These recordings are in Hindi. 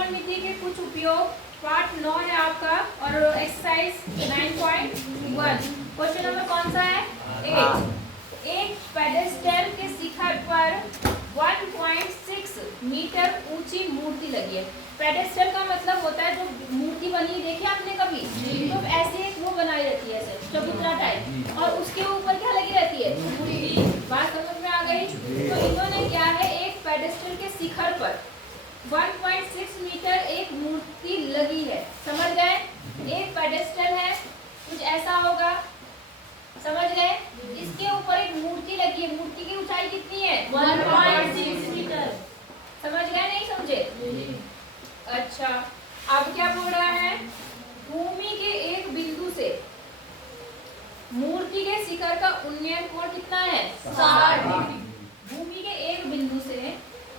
त्रिकोणमिति के कुछ उपयोग पार्ट 9 है आपका और एक्सरसाइज 9.1। क्वेश्चन नंबर कौन सा है? 8। एक पेडेस्टल के शिखर पर 1.6 मीटर ऊंची मूर्ति लगी है। पेडेस्टल का मतलब होता है जो मूर्ति बनी, देखी आपने कभी? तो ऐसे एक वो बनाई रहती है, चबूतरा टाइप, और उसके ऊपर क्या लगी रहती है? मूर्ति। बात समझ में आ गई? तो इन्होंने क्या है, एक पेडेस्टल के शिखर पर 1.6 मीटर एक मूर्ति लगी है। समझ गए? एक पेडेस्टल है, कुछ ऐसा होगा, समझ गए? इसके ऊपर एक मूर्ति लगी है, मूर्ति की ऊंचाई कितनी है? 1.6 मीटर। समझ गए? नहीं समझे? अच्छा, अब क्या बोल रहा है? भूमि के एक बिंदु से मूर्ति के शिखर का उन्नयन कोण कितना है? 60 डिग्री। भूमि के एक बिंदु से,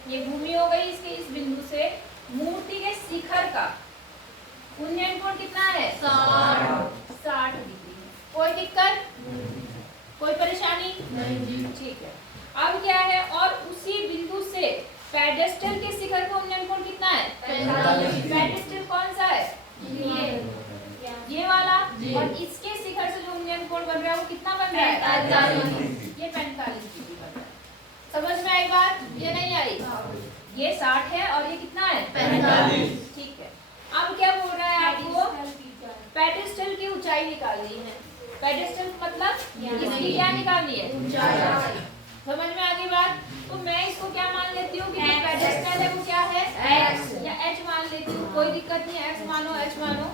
ये भूमि हो गई, इसके इस बिंदु से मूर्ति के शिखर का उन्नयन कोण कितना है? 60 डिग्री। कोई दिक्कत? कोई परेशानी नहीं? ठीक है। अब क्या है, और उसी बिंदु से पेडेस्टल के शिखर का उन्नयन कोण कितना है? 45। पेडेस्टल कौन सा है? ये वाला। और इसके शिखर से जो उन्नयन कोण बन रहा है वो कितना बन रहा है? 45। ये 45 डिग्री बन रहा है। समझ में आई बात? ये नहीं आई? ये 60 है और ये कितना है? 45। ठीक है। अब क्या बोल रहा है आपको? पेडेस्टल की ऊंचाई निकालनी है। पेडेस्टल मतलब इसकी क्या निकालनी है? ऊंचाई। समझ में आ गई बात? तो मैं इसको क्या मान लेती हूँ कि पेडेस्टल है वो क्या है? x या h मान लेती हूँ, कोई दिक्कत नहीं, x मानो, h मानो।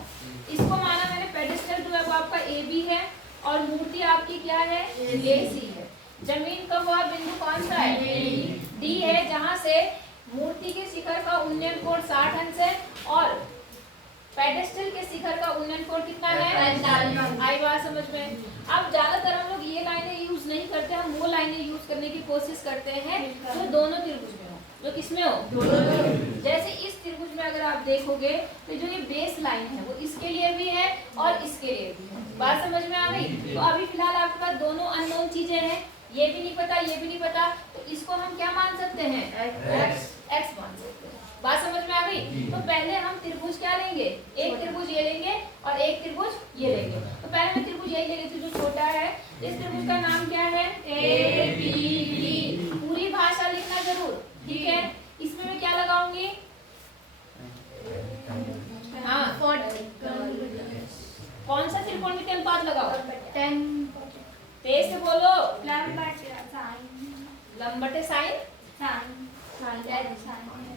इसको माना मैंने, पेडेस्टल जो है वो आपका AB है और मूर्ति आपकी क्या है? AC है। जमीन का वह बिंदु कौन सा है? D है, जहाँ से मूर्ति के शिखर का उन्नयन कोण 60 अंश है और पेडेस्टल के शिखर का उन्नयन कोण कितना है? 45। आई बात समझ में? अब ज्यादातर हम लोग ये लाइनें यूज नहीं करते, हम वो लाइनें यूज करने की कोशिश करते हैं जो दोनों त्रिभुज में हो। जो किसमें हो? दोनों। जैसे इस त्रिभुज में अगर आप देखोगे तो जो ये बेस लाइन है वो इसके लिए भी है और इसके लिए भी है। बात समझ में आ गई? तो अभी फिलहाल आपके पास दोनों अननोन चीजें हैं, ये भी नहीं पता, ये भी नहीं पता, तो इसको हम क्या मान सकते हैं? x मान सकते हैं। बात समझ में आ गई? तो पहले हम त्रिभुज क्या लेंगे? एक त्रिभुज ये लेंगे और एक त्रिभुज ये लेंगे। तो पहले मैं त्रिभुज यही ले लेती हूँ जो छोटा है। इस त्रिभुज का नाम क्या है? ABD। पूरी भाषा लिखना जरूर, ठीक है? इसमें मैं क्या लगाऊंगी? हाँ, कौन सा त्रिकोणमितीय अनुपात लगाओ? 10। तेज से बोलो। लंबटे साइन।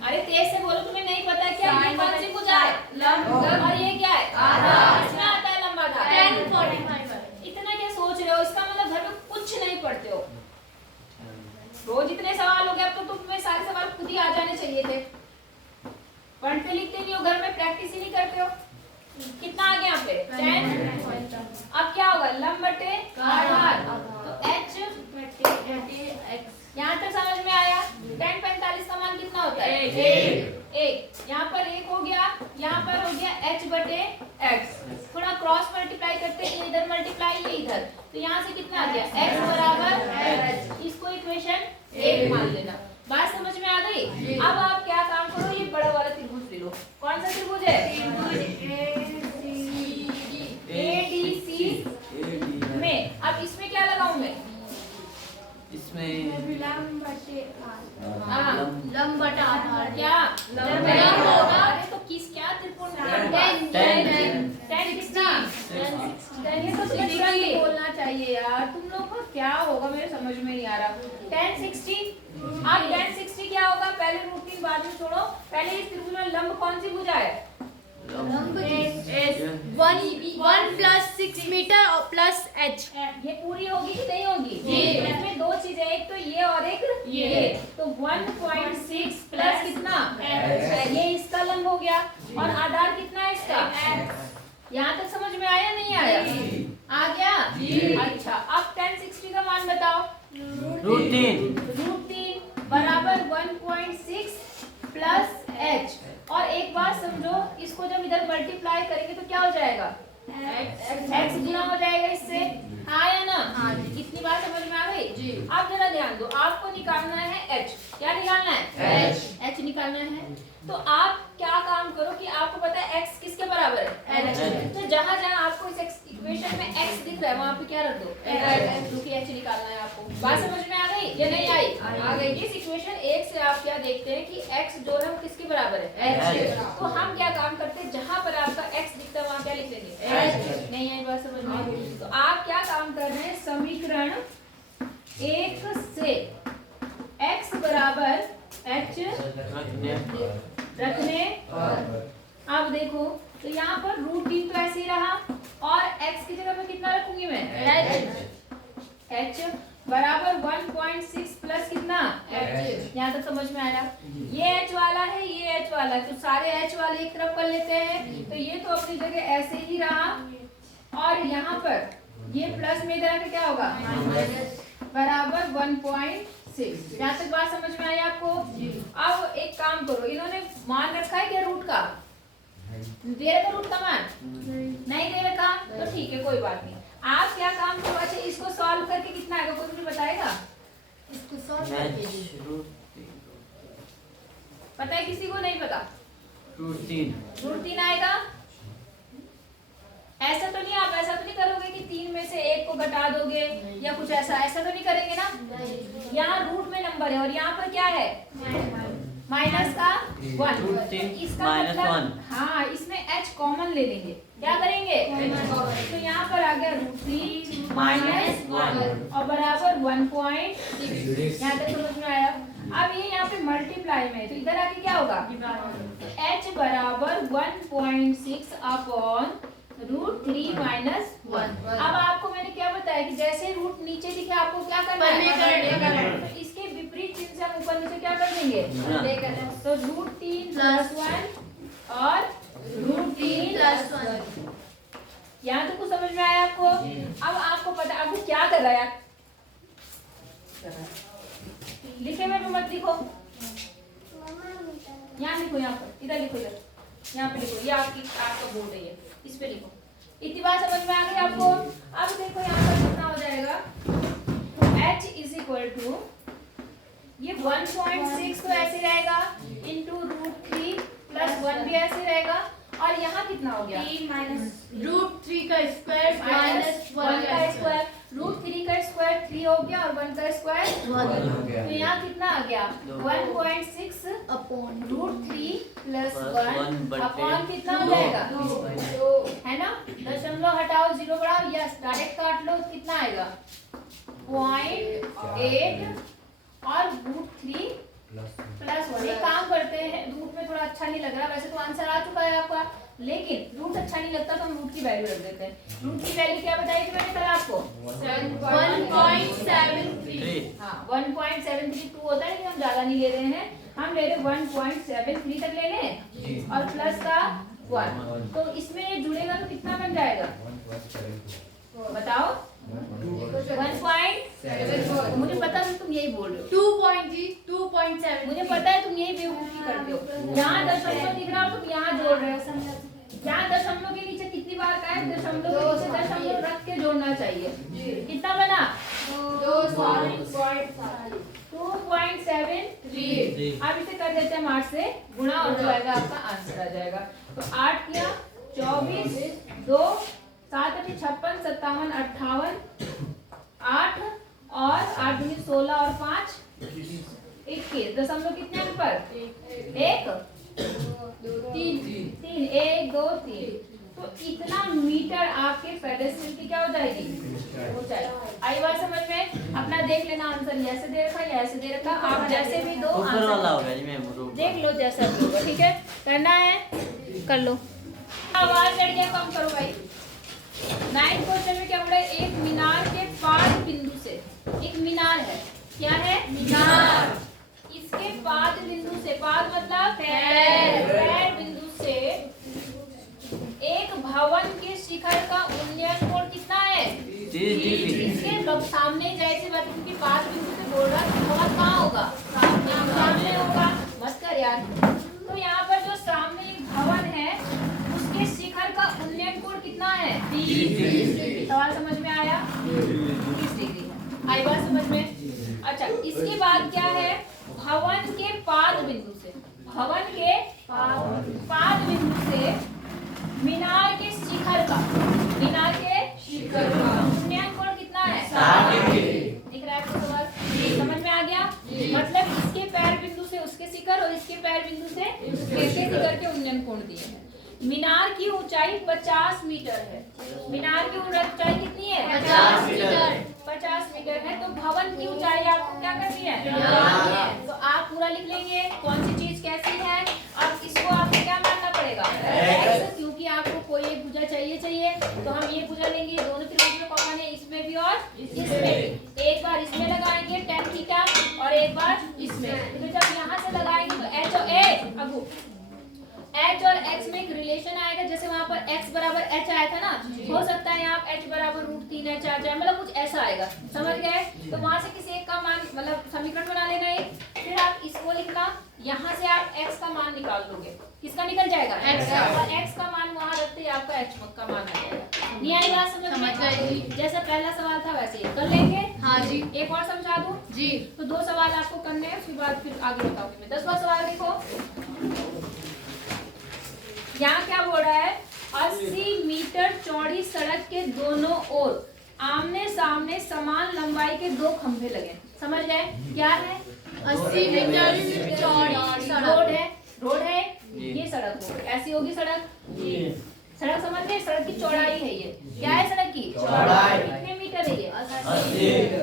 अरे तेज से बोलो, तुम्हें नहीं पता क्या? ये कौन सी भुजा है? लंब। और ये क्या है? आधार। इसमें आता है लंबा आधार। 1045। इतना क्या सोच रहे हो? इसका मतलब घर में कुछ नहीं पढ़ते हो। रोज इतने सवाल हो गए, अब तो तुम्हें सारे सवाल खुद ही आ जाने चाहिए थे। पढ़ते लिखते नहीं हो, घर में प्रैक्टिस ही नहीं करते हो। कितना आ गया यहाँ पे? 10। अब क्या होगा? लंब बटे आधार, तो h बटे x। यहाँ तक समझ में आया? 10 45 का मान कितना होता है? 1। यहाँ पर 1 हो गया, यहाँ पर हो गया h बटे x। थोड़ा क्रॉस मल्टीप्लाई करते हैं, इधर मल्टीप्लाई ये इधर, तो यहाँ से कितना आ गया? x बराबर h। इसको इक्वेशन 1 मान लेना। बात समझ में आ गई? अब आप क्या काम करो, ये बड़ा वाला त्रिभुज ले लो। कौन सा त्रिभुज है? ADC में। अब इसमें क्या लगाऊं मैं? इसमें लंब बटे आधार। क्या लंब होगा? अरे तो किस क्या त्रिकोण? 10 कितना? 10। ये तो तुम्हें बोलना चाहिए यार, तुम लोग को क्या होगा मेरे समझ में नहीं आ रहा। 10 60। अब 10 60 क्या होगा? पहले रूट 3 बाद में छोड़ो, पहले इस त्रिभुज में लंब कौन सी भुजा है? लंब 1 प्लस 6 मीटर और प्लस h। ये पूरी होगी कि नहीं होगी? इसमें दो चीजें, एक तो ये और एक ये। तो 1.6 प्लस कितना? ये इसका लंब हो गया और आधार कितना है इसका? यहाँ तक समझ में आया नहीं आया? आ गया? अच्छा, अब 1060 का मान बताओ। √3 बराबर 1.6 प्लस h। और एक बात समझो, इसको जब इधर मल्टीप्लाई करेंगे तो क्या हो जाएगा? x गुना हो जाएगा इससे। हाँ या ना? हाँ। इतनी बात समझ में आ गई? जी। अब जरा ध्यान दो, आपको निकालना है h। क्या निकालना है? h निकालना है। तो आप क्या काम करो कि आपको पता है x किसके बराबर है, तो जहां जहां आपको इस इक्वेशन में x दिख रहा है वहां पे क्या रख दो, क्योंकि h निकालना है आपको। बात समझ में आ गई या नहीं आई? आ गई। इस इक्वेशन 1 से आप क्या देखते हैं कि x जो है वो किसके बराबर है, तो हम क्या काम करते हैं, जहां पर आपका x दिखता है वहां क्या लिख लेंगे, नहीं आई बात समझ में? तो आप क्या काम कर रहे हैं, समीकरण 1 से x बराबर h रखने। अब देखो तो यहाँ पर √3 तो ऐसे ही रहा और x की जगह पे कितना रखूंगी मैं, h बराबर 1.6 प्लस कितना, यहाँ तक समझ में आया? ये h वाला है, ये h वाला है, तो सारे h वाले एक तरफ कर लेते हैं, तो ये तो अपनी जगह ऐसे ही रहा और यहाँ पर ये प्लस में इधर आके क्या होगा, बराबर 1.6। यहाँ तक बात समझ में आई आपको? अब एक काम करो, इन्होंने मान रखा है क्या रूट का, दे रखा रूट का मान, नहीं दे रखा, तो ठीक है कोई बात नहीं। आप क्या काम करो, अच्छा इसको सॉल्व करके कितना आएगा कोई मुझे बताएगा? इसको सॉल्व करके पता है किसी को? नहीं पता? √3 आएगा। ऐसा तो नहीं, आप ऐसा तो नहीं करोगे कि 3 में से 1 को घटा दोगे या कुछ ऐसा तो नहीं करेंगे ना? यहाँ रूट में नंबर है और यहाँ पर क्या है, माइनस का 1, इसका मतलब हाँ इसमें h कॉमन ले लेंगे, क्या करेंगे, तो यहाँ पर आ गया √3 माइनस 1 और बराबर 1.6। यहाँ तक समझ में आया? अब ये यहाँ पे मल्टीप्लाई में, तो इधर आके क्या होगा, h बराबर 1.6 अपॉन √3 माइनस 1। अब आपको मैंने क्या बताया कि जैसे रूट नीचे दिखे आपको क्या करना है, तो इसके विपरीत चिन्ह से हम ऊपर नीचे क्या कर देंगे, तो √3 प्लस 1 और √3 प्लस 1। यहाँ तो कुछ समझ में आया आपको? अब आपको पता आपको क्या कर रहा है, लिखे में मत लिखो, यहाँ लिखो, यहाँ पर इधर लिखो, इधर यहाँ पे लिखो, ये आपका बोर्ड है, ये इस पे लिखो। इतनी बात समझ में आ गई आपको? अब देखो यहाँ पर कितना हो जाएगा, h इज इक्वल टू ये 1.6 तो ऐसे रहेगा इंटू √3 प्लस 1 भी ऐसे रहेगा और यहाँ कितना हो गया, √3 का स्क्वायर माइनस 1 का स्क्वायर, √3 का स्क्वायर 3 हो गया और 1 का स्क्वायर 1, तो यहाँ कितना आ गया 1.6 अपॉन √3 प्लस 1 अपॉन कितना हो जाएगा 2, है ना? दशमलव हटाओ, 0 बढ़ाओ, यस डायरेक्ट काट लो, कितना आएगा 0.8 और √3 प्लस 1। एक काम करते हैं, रूट में थोड़ा अच्छा नहीं लग रहा, वैसे तो आंसर आ चुका है आपका, लेकिन रूट अच्छा नहीं लगता तो हम रूट की वैल्यू रख देते हैं। रूट की वैल्यू क्या बताई थी मैंने कल आपको, 1.73। हाँ 1.732 होता है, लेकिन हम ज्यादा नहीं ले रहे हैं, हम ले रहे 1.73 तक ले लें और प्लस का 1, तो इसमें ये जुड़ेगा तो कितना बन जाएगा बताओ, 1.7। मुझे पता है तुम यही बोल रहे हो, 2.7, मुझे पता है तुम यही बेवकूफी करते हो। यहाँ दशमलव दिख रहा हो तुम यहाँ जोड़ रहे हो, यहाँ दशमलव के नीचे कितनी बार का है, दशमलव के नीचे दशमलव रख के जोड़ना चाहिए। कितना बना 2.73। अब इसे कर देते हैं 8 से गुणा और जो आएगा आपका आंसर आ जाएगा। तो 8 किया 24, 2 7 8 56 57 58 8 और 8 दूनी 16 और 5 21। दशमलव कितने ऊपर 1 3 1 2 3, तो इतना मीटर आपके पेडेस्टल की क्या हो जाएगी, ऊंचाई। आई बात समझ में? अपना देख लेना आंसर, ऐसे दे रखा या ऐसे दे रखा, आप जैसे भी दो आंसर देख लो जैसा भी होगा, ठीक है? करना है कर लो। आवाज चढ़ गया, कम करो भाई। 9th क्वेश्चन में क्या बोला, एक मीनार के पाद बिंदु से, एक मीनार है, क्या है मीनार, इसके पाद बिंदु से, पाद मतलब पैर बिंदु से एक भवन के शिखर का उन्नयन कोण कितना है 30। इसके सामने जैसे बात उनकी पाद बिंदु से बोल रहा है, भवन कहाँ होगा, सामने होगा, मत कर यार। तो यहाँ पर जो सामने एक भवन है उसके शिखर का उन्नयन कोण कितना है 30। सवाल समझ में आया, 30 डिग्री। आई बात समझ में? अच्छा इसके बाद क्या है, भवन के पाद बिंदु से, भवन के पाद बिंदु ये शिखर के उन्नयन कोण दिए हैं। मीनार की ऊंचाई 50 मीटर है। मीनार की ऊंचाई कितनी है? 50 मीटर। 50 मीटर है। तो भवन की ऊंचाई आपको क्या करनी है? तो आप पूरा लिख लेंगे कौन सी चीज कैसी है। अब इसको आपको क्या मानना पड़ेगा? x, क्योंकि आपको कोई एक भुजा चाहिए तो हम ये भुजा लेंगे। दोनों त्रिभुज में कॉमन है, इसमें भी और इसमें भी। एक बार इसमें लगाएंगे tan थीटा और एक बार इसमें। तो जब यहाँ से लगाएंगे तो h और a h और x में एक रिलेशन आएगा। जैसे वहां पर x बराबर h आया था ना, हो सकता है यहाँ h बराबर √3h आ जाए, मतलब कुछ ऐसा आएगा। समझ गए? तो वहां से किसी एक का मान मतलब समीकरण बना लेना है। फिर आप इसको लिखना, यहाँ से आप x का मान निकाल लोगे। किसका निकल जाएगा? x का। और x का मान वहां रखते ही आपका h का मान आ जाएगा। नहीं आई बात समझ में? जैसा पहला सवाल था वैसे ही कर लेंगे। हाँ जी। एक और समझा दूं जी। तो 2 सवाल आपको करने हैं, उसके बाद फिर आगे बताऊंगी मैं। 10वां सवाल देखो, यहाँ क्या बोल रहा है? 80 मीटर चौड़ी सड़क के दोनों ओर आमने सामने समान लंबाई के 2 खंभे लगे। समझ गए? क्या है? 80 मीटर चौड़ी सड़क। रोड है ये सड़क होगी, ऐसी होगी सड़क। सड़क समझ गए? सड़क की चौड़ाई है ये। क्या है सड़क की चौड़ाई? कितने मीटर है ये?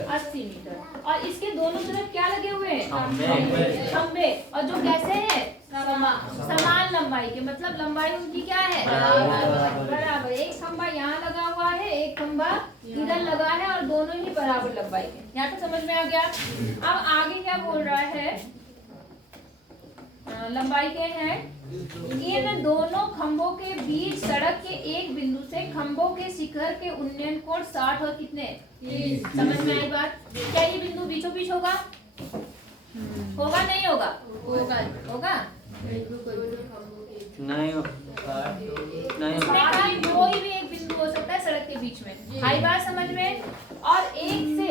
80 मीटर। और इसके दोनों तरफ क्या लगे हुए हैं? खंभे। और जो कैसे हैं? समान लंबाई के, मतलब लंबाई उनकी क्या है? बराबर। एक खंभा यहाँ लगा हुआ है, एक खंभा इधर लगा है और दोनों ही बराबर लंबाई के। यहाँ तक समझ में आ गया? अब आगे क्या बोल रहा है? लंबाई के हैं इन दोनों खंभों के बीच सड़क के एक बिंदु से खंभों के शिखर के उन्नयन कोण 60 और कितने? 30। समझ में आई बात? क्या ये बिंदु बीचों बीच होगा? होगा नहीं होगा? होगा। नहीं इसमें कोई भी एक बिंदु हो सकता है सड़क के बीच में। आई बात समझ में? और एक से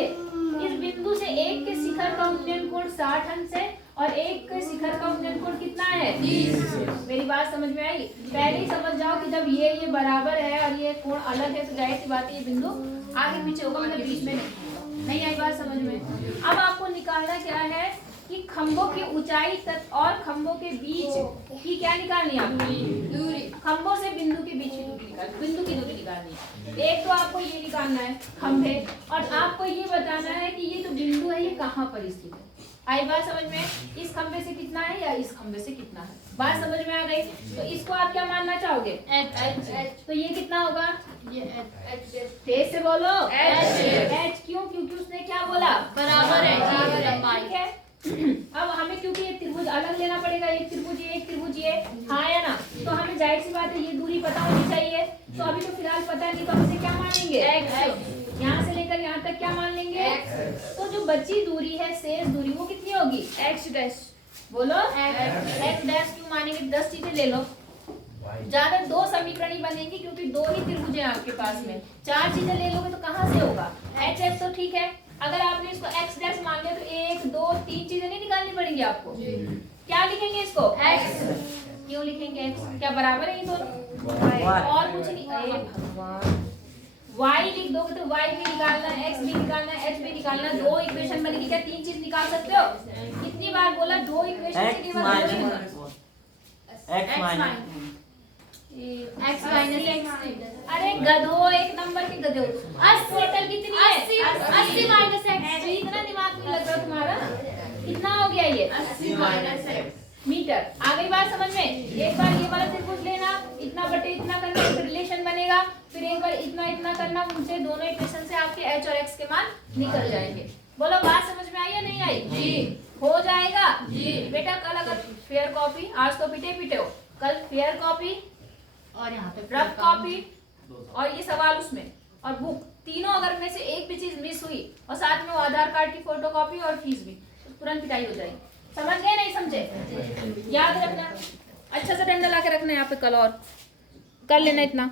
इस बिंदु से एक के शिखर का उन्नयन कोण 60 अंश है और एक के शिखर का उन्नयन कोण कितना है? 30। मेरी बात समझ में आई? पहले ही समझ जाओ कि जब ये बराबर है और ये कोण अलग है तो जाहिर सी बात है ये बिंदु आगे पीछे होगा, मतलब बीच में नहीं आई बात समझ में? अब आपको निकालना क्या है कि खंभों की ऊंचाई तक और खंभों के बीच की क्या निकालनी है? दूरी। खंभों से बिंदु के बीच की दूरी निकालनी, बिंदु की दूरी निकालनी है। एक तो आपको ये निकालना है खंभे, और आपको ये बताना है कि ये जो बिंदु है ये कहाँ पर स्थित है। आई बात समझ में? इस खंभे से कितना है या इस खंभे से कितना है? बात समझ में आ गई? तो इसको आप क्या मानना चाहोगे? h। तो ये कितना होगा? ये h। तेज से बोलो। h क्यों? क्योंकि उसने क्या बोला? बराबर है। ठीक है। अब हमें क्योंकि ये त्रिभुज अलग लेना पड़ेगा, एक त्रिभुज ये एक त्रिभुज ये, हाँ या ना? तो हमें जाहिर सी बात है ये दूरी पता होनी चाहिए। तो अभी तो फिलहाल पता नहीं, तो हम इसे क्या मान लेंगे? x। यहाँ से लेकर यहाँ तक क्या मान लेंगे? x। तो जो बची दूरी है, शेष दूरी, वो कितनी होगी? x dash. बोलो x डैश क्यों मानेंगे? 10 चीजें ले लो, ज्यादा 2 समीकरण ही बनेंगी क्योंकि 2 ही त्रिभुज है आपके पास में। 4 चीजें ले लोगे तो कहाँ से होगा? h तो ठीक है, अगर आपने इसको x डैश मान लिया तो 1 2 3 चीजें नहीं निकालनी पड़ेंगी आपको। क्या लिखेंगे इसको? x। क्यों लिखेंगे x? क्या बराबर है ये दोनों? और कुछ नहीं। अरे भगवान, y लिख दोगे तो y भी निकालना है, x भी निकालना है, h भी निकालना है। 2 इक्वेशन बनेगी। क्या 3 चीज निकाल सकते हो? कितनी बार बोला? 2 इक्वेशन से केवल x माइनस x। अरे गधो, एक नंबर के गधो। टोटल कितनी है? 80 माइनस x। इतना दिमाग नहीं लग रहा तुम्हारा? कितना हो गया ये? 80 माइनस x मीटर। आ गई बात समझ में? एक बार ये वाला त्रिभुज लेना, इतना बटे इतना करना, एक रिलेशन बनेगा। फिर एक बार इतना इतना करना, उनसे दोनों इक्वेशन से आपके h और x के मान निकल जाएंगे। बोलो बात समझ में आई या नहीं आई? जी। हो जाएगा जी। बेटा कल अगर फेयर कॉपी, आज तो पिटे हो, कल फेयर कॉपी और यहाँ पे रफ कॉपी और ये सवाल उसमें और बुक, तीनों अगर में से एक भी चीज मिस हुई और साथ में वो आधार कार्ड की फोटोकॉपी और फीस भी, तो तुरंत पिटाई हो जाएगी। समझ गए? नहीं समझे? याद रखना, अच्छा से डंडा ला के रखना यहाँ पे, कल और कर लेना इतना।